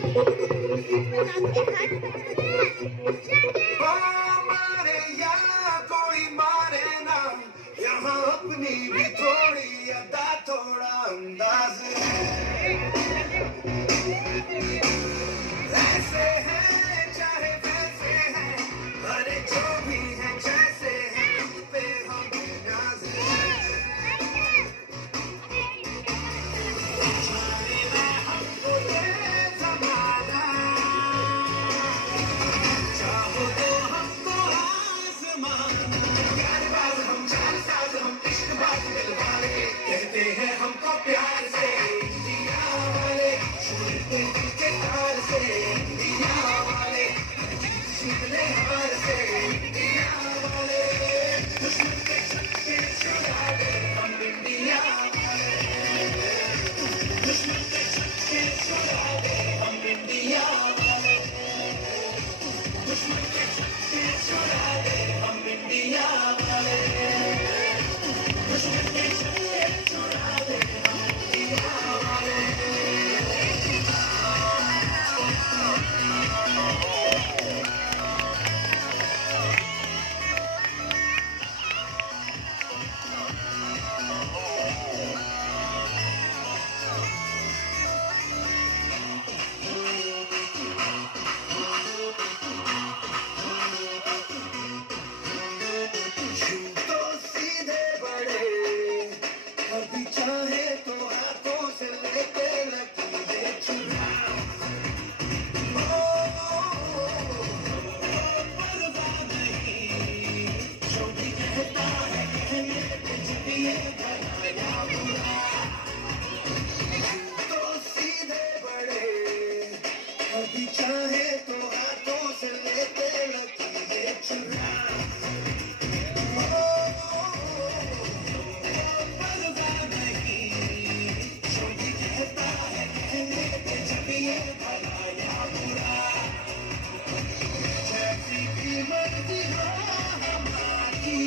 ओ मारे यहाँ कोई मारे ना, यहाँ अपनी भी थोड़ी अदा थोड़ा अंदाज है। ऐसे हैं चाहे वैसे हैं, अरे जो भी हैं जैसे हैं, उन पे हम नाज है। जाने ना हमको ये जमाना, चाहो तो हमको आसमां। प्यारबाज हम, जालसाज हम, इश्कबाज दिलवाले, कहते हैं हमको प्यार से इंडिया वाले, छूटते दिल के तार से इंडिया वाले, शीतले हार से इंडिया वाले, दुश्मन के छक्के छुड़ा दे हम इंडिया वाले, दुश्मन के छक्के छुड़ा दे हम इंडिया वाले, दुश्मन के छक्के छुड़ा दे हम इंडिया वाले, दुश्मन के छक्के छुड़ा दे हम इंडिया वाले। यूं तो सीधे बड़े, कभी चाहे तो हाथों से लेके लकीरें चुरा। पर्दा नहीं, जो भी कहता है कहने पे चलिए भला या बुरा। यूं तो सीधे बड़े, कभी चाहे तो हाथों से लेके लकीरें चुरा। पर्दा नहीं, जो भी कहता है कहने पे चलिए भला या बुरा। जैसी भी मर्जी हो हमारी,